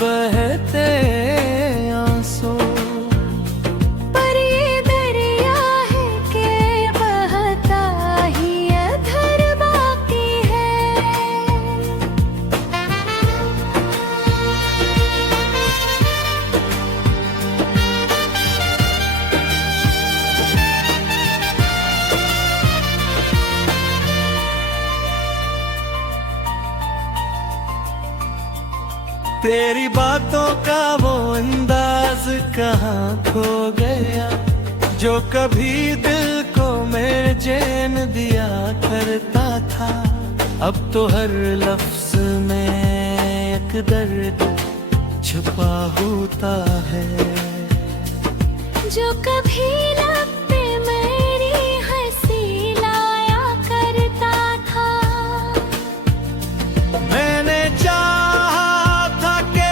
बहते आंसू। पर ये दरिया है कि बहता ही अधर बाकी है। तेरी बातों का वो अंदाज कहाँ खो गया, जो कभी दिल को मेरे चैन दिया करता था। अब तो हर लफ्ज में एक दर्द छुपा होता है, जो कभी लब पे मेरी हंसी लाया करता था। मैंने चाहा था कि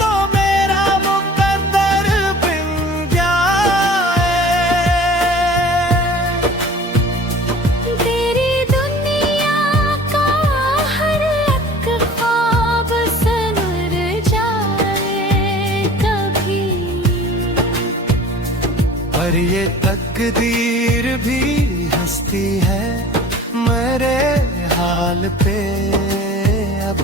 तो मेरा मुकद्दर बिन जाए। तेरी दुनिया का हर एक ख्वाब सनर जाए कभी। पर ये तकदीर भी हंसती है मेरे हाल पे अब।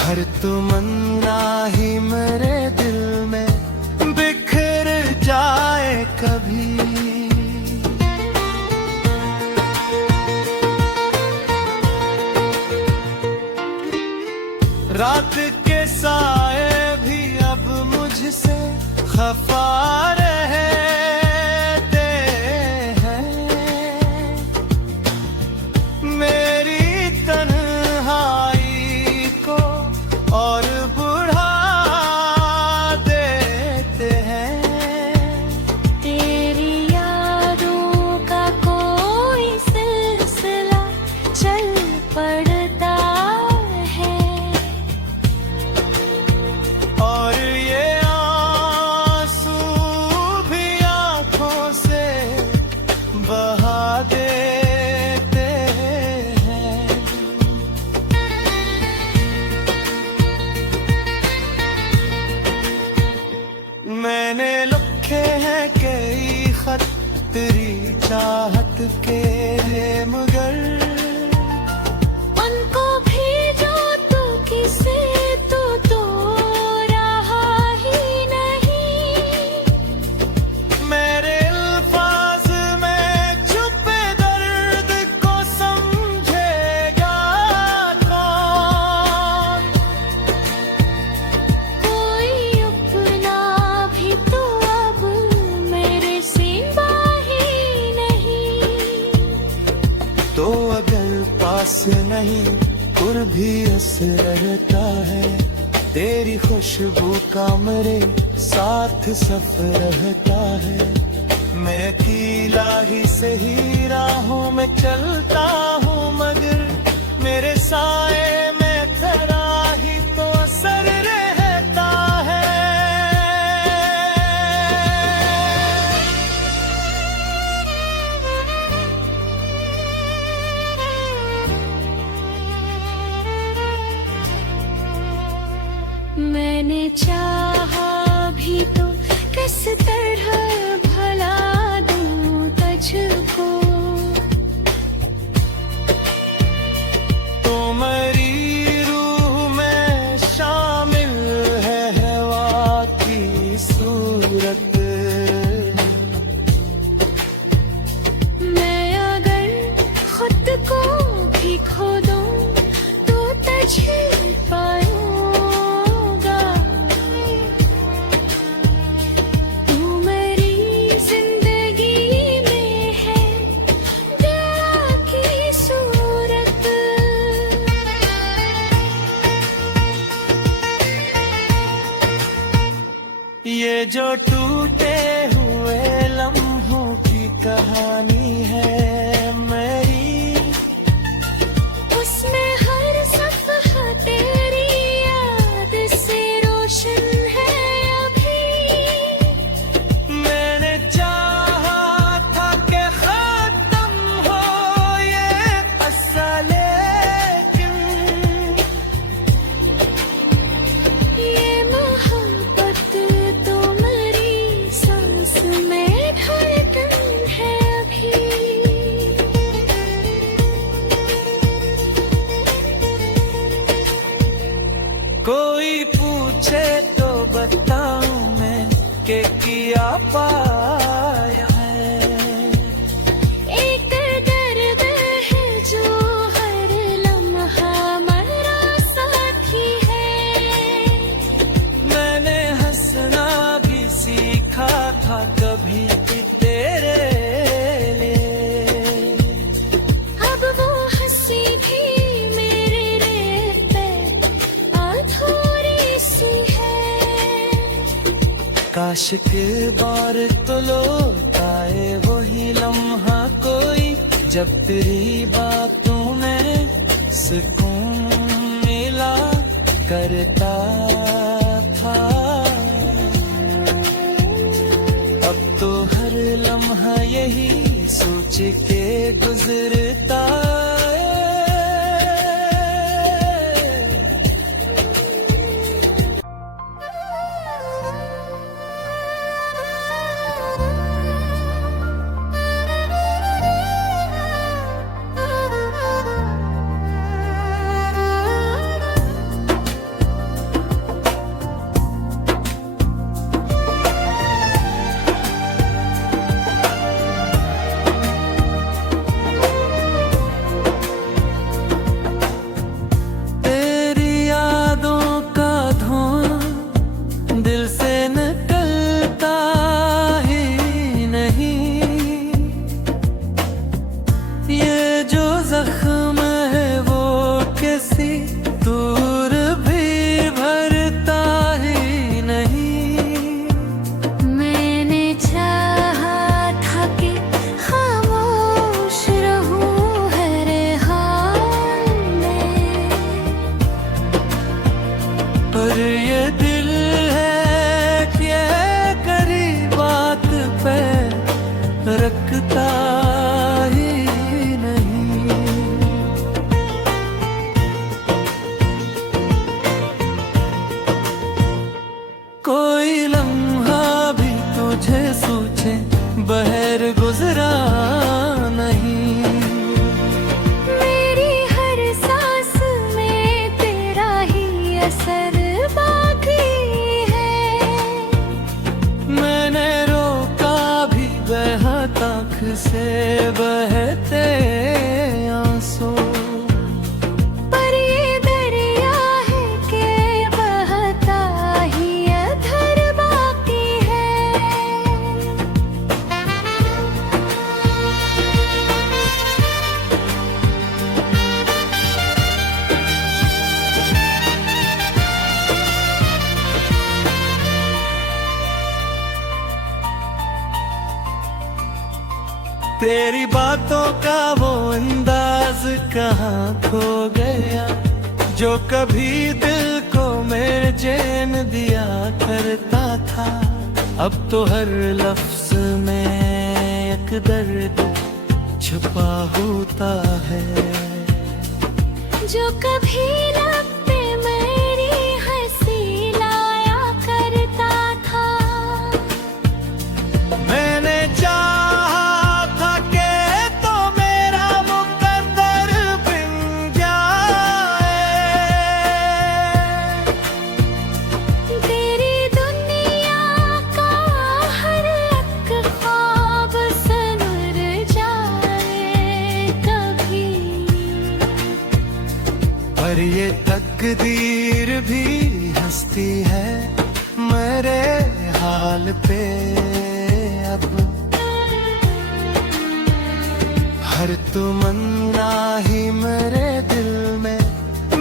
हर तमन्ना ही मेरे दिल में बिखर जाए कभी। रात के साए भी अब मुझसे खफा रहते हैं, मेरी तन्हाई को और बढ़ा देते हैं। तेरी यादों का कोई सिलसिला चल पड़ता है, और ये आंसू भी आंखों से बहा देते हैं। मैंने लिखे हैं कई खत तेरी चाहत के, मगर उनको भेजो तो किसे तो रहा ही नहीं। मेरे अल्फाज में छुपे दर्द को समझेगा कौन। कोई अपना भी तो अब मेरे सिवा ही नहीं। तो अगर पास नहीं दूर भी असर रहता है, तेरी खुशबू का मेरे साथ सफर रहता है। मैं अकेला ही सही राहों में चलता हूँ, मगर मेरे साए में तेरा ही तो असर रहता है। मैंने चाहा भी तो किस तरह भला दूं तुझको। तो मेरी रूह में शामिल है हवा की सूरत। मैं अगर खुद को भी खो दूं तो तुझे पाऊंगा। तू मेरी जिंदगी में है दया की सूरत। ये जो टूटे हुए लम्हों की कहानी है मेरी, उसमें हर सफ़हा तेरी याद से रोशन है अभी। मैंने चाहा था कि खत्म हो ये असल, लेकिन आशिक बार तो लौट आए वही लम्हा कोई, जब तेरी बातों में सुकून मिला करता था। अब तो हर लम्हा यही सोच के गुजरता है। पर ये दिल है कि ये करी बात पे रखता ही नहीं। कोई लम्हा भी तुझे सूझे बहर गुजरा नहीं। मेरी हर सांस में तेरा ही असर बाकी है। मैंने रोका भी बहत आँख से बहते आंसू, पर ये दरिया है कि बहता ही अधर बाकी है। तेरी बातों का वो अंदाज कहाँ खो गया, जो कभी दिल को मेरे चैन दिया करता था। अब तो हर लफ्ज में एक दर्द छुपा होता है, जो कभी लब पे मेरी हंसी लाया करता था। मैंने चाहा था कि तो मेरा मुकद्दर बिन जाए। तेरी दुनिया का हर एक ख्वाब सनूर जाए कभी। पर ये तकदीर भी हंसती है मेरे हाल पे अब। हर तमन्ना ही मेरे दिल में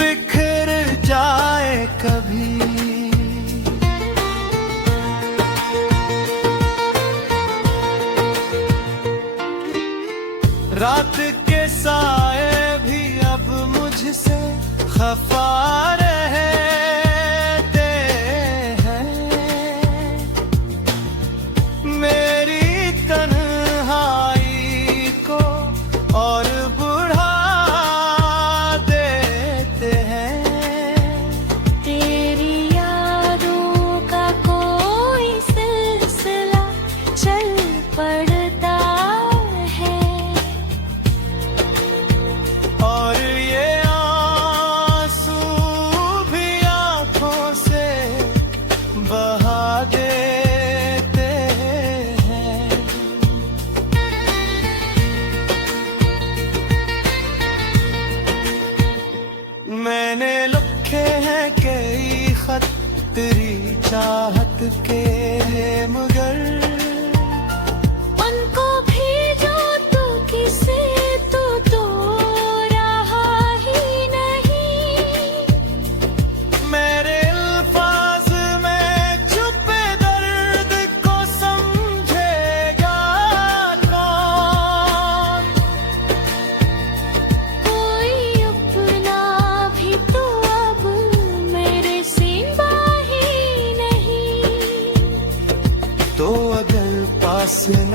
बिखर जाए कभी। रात के साए भी अब मुझसे खफा रहते हैं। मेरी तन्हाई को और बढ़ा देते हैं। तेरी यादों का कोई सिलसिला चल पड़ता है, और ये आंसू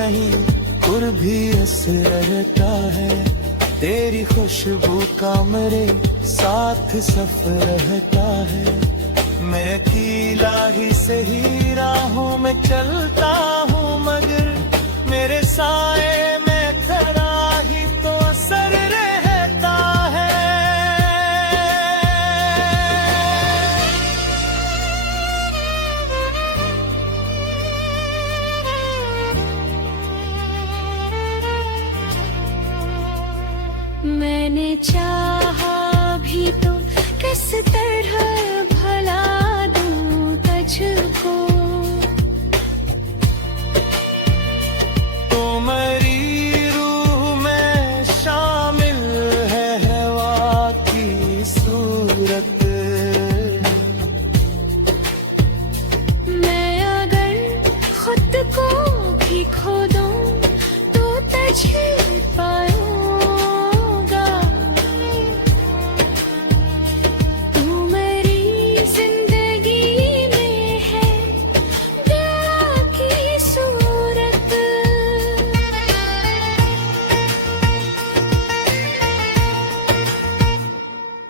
नहीं और भी असर रहता है, तेरी खुशबू का मेरे साथ सफर रहता है। मैं कीला ही सही राहों में चलता हूँ, मगर मेरे साए में खड़ा ही तो असर रहता है। मैंने चाहा भी तो किस तरह भला दूं तुझको, तो मेरी रूह में शामिल है हवा की सूरत। मैं अगर खुद को भी खो दूं तो तुझे पाऊंगा। तू मेरी जिंदगी में है प्यार की सूरत।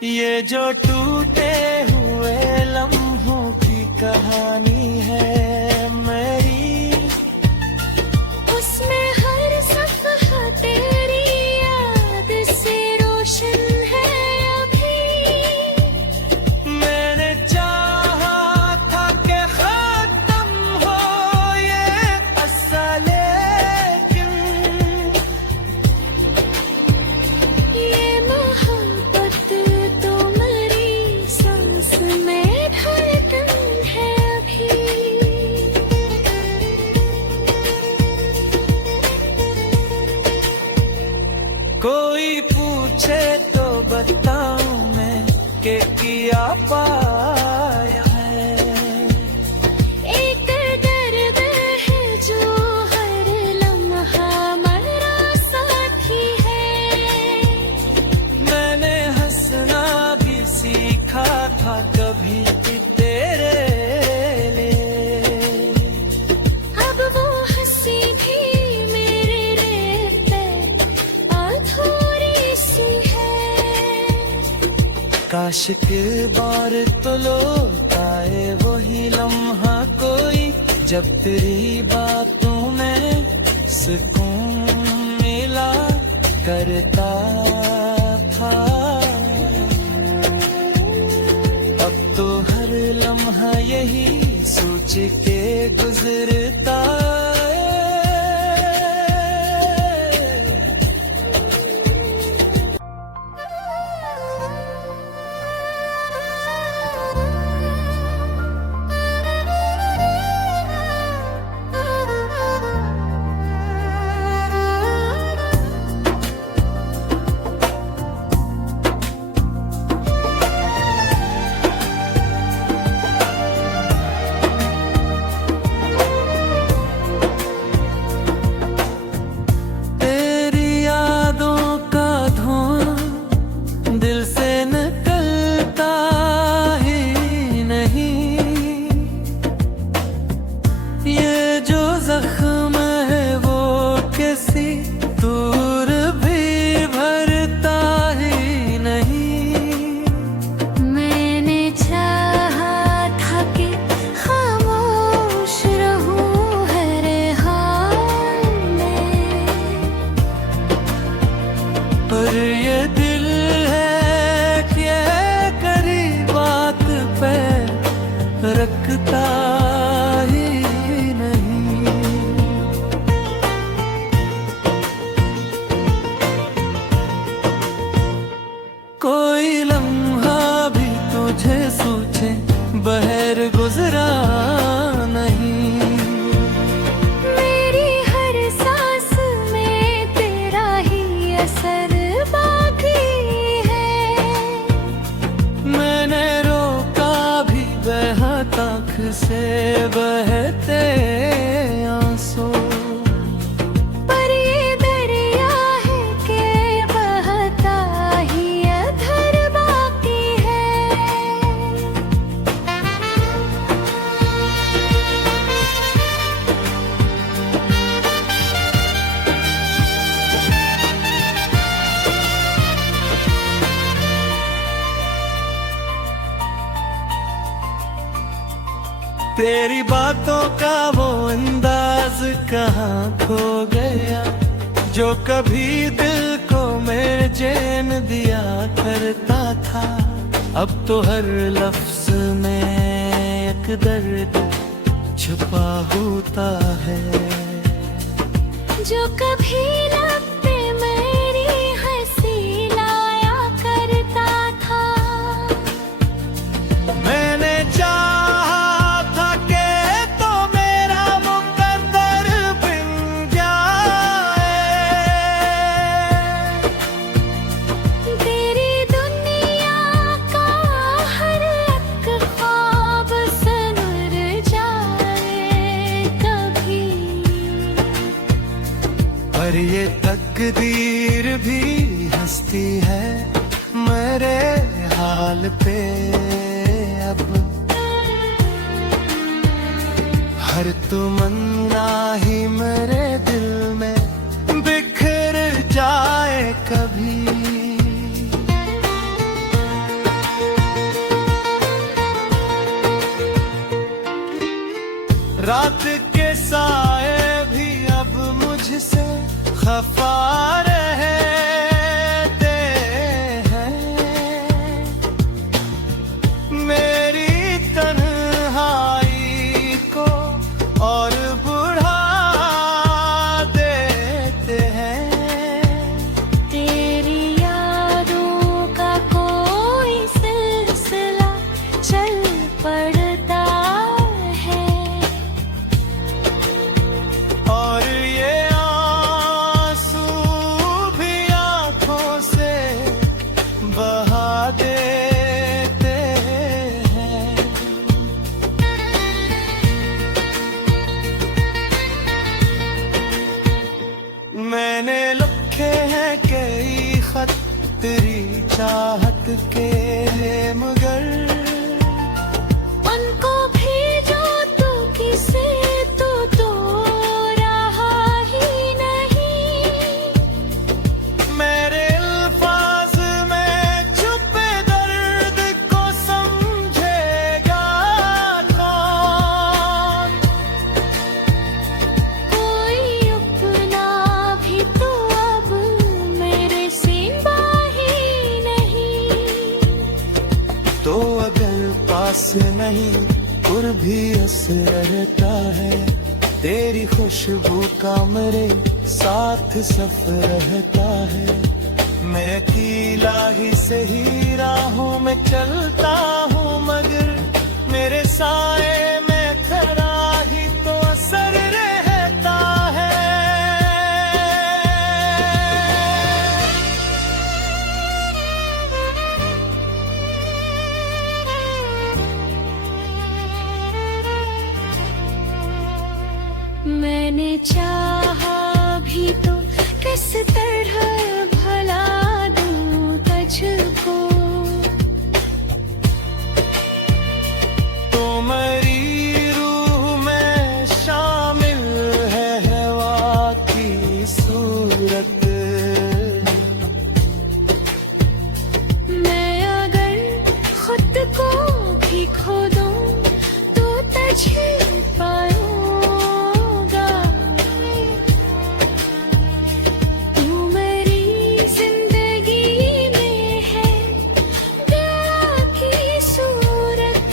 ये जो टूटे हुए लम्हों की कहानी है मेरी, उसमें हर सफ़हा तेरी याद से रोशन है अभी। मैंने चाहा था कि खत्म हो ये असल, लेकिन ये मोहब्बत तो मेरी सांस में धड़कन है अभी। कोई पूछे तो बताऊं मैं कि किया पाया है। एक दर्द है जो हर लम्हा मेरा साथी है। मैंने हंसना भी सीखा था कभी तेरे लिए, अब वो हंसी भी मेरे रहते अधूरी सी है। काश के बार तो लौट आए वही लम्हा कोई, जब तेरी बातों में सुकून मिला करता था। अब तो हर लम्हा यही सोच के गुजरता है। तेरी यादों का धुआं दिल से निकलता ही नहीं, ये जो जख्म है वो किसी दूर भी भरता ही नहीं। मैंने चाहा था कि खामोश रहूं हर हाल में, पर ये दिल है कि ये करी बात पे रखता ही नहीं। कोई लम्हा भी तुझे सूझे बहर गुजरा नहीं। मेरी हर सांस में तेरा ही असर बाकी है। मैंने रोका भी बहता आँख से बहते आंसू, पर ये दरिया है कि बहता ही अधर बाकी है। तेरी बातों का वो अंदाज कहाँ खो गया, जो कभी दिल को मेरे चैन दिया करता था। अब तो हर लफ्ज में एक दर्द छुपा होता है, जो कभी लब पे मेरी हंसी लाया करता था। मैंने चाहा था कि तो मेरा मुकद्दर बिन जाए, तेरी दुनिया का हर एक ख्वाब सनर जाए कभी। पर ये तकदीर भी हंसती है मेरे हाल पे अब। हर तमन्ना ही मेरे दिल में बिखर जाए कभी। रात के साए भी अब मुझसे खफा रहते हैं, मेरी तन्हाई को और बढ़ा देते हैं। तेरी यादों का कोई सिलसिला चल पड़ता है, और ये आंसू भी आंखों से बहा देते हैं। मैंने लिखे हैं कई खत तेरी चाहत के, मगर उनको भेजो तो किसे तो रहा ही नहीं। मेरे अल्फाज में छुपे दर्द को समझेगा कौन। कोई अपना भी तो अब मेरे सिवा ही नहीं। तो अगर पास नहीं और भी असर रहता है, तेरी खुशबू का मेरे साथ सफर रहता है। मैं अकेला ही सही राहों में चलता हूँ, मगर मेरे साए में खड़ा ही तो असर रहता है। मैंने चाहा भी तो किस तरह भला दूं तुझको। तो मेरी रूह में शामिल है हवा की सूरत। मैं अगर खुद को भी खो दूं तो तुझे पाऊंगा। तू मेरी जिंदगी में है प्यार की सूरत।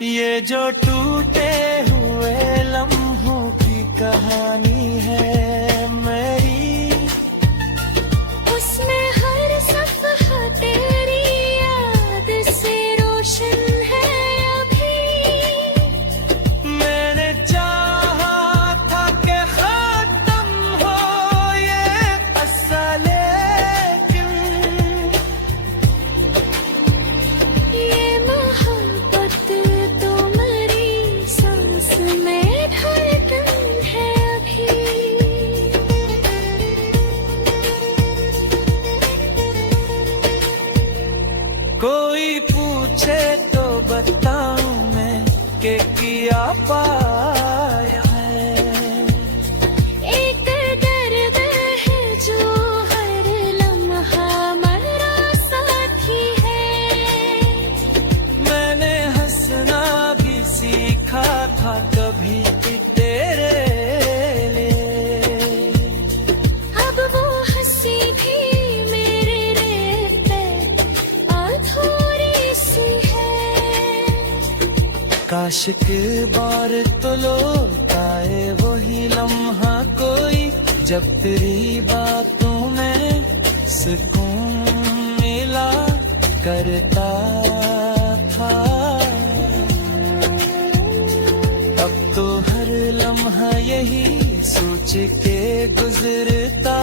ये जो टूटे हुए लम्हों की कहानी है मेरी, उसमें हर सफ़हा तेरी याद से रोशन है अभी। मैंने चाहा था कि खत्म हो ये असा, लेकिन ये मोहब्बत तो मेरी सांस में धड़कन है अभी। कोई पूछे तो बताऊं मैं कि किया पाया है। एक दर्द है जो हर लम्हा मरा था कभी तेरे लिए। अब वो हंसी भी मेरे रहते अधूरी सी है। काश के बार तो लौट आए वही लम्हा कोई, जब तेरी बातों में सुकून मिला करता था। अब तो हर लम्हा यही सोच के गुजरता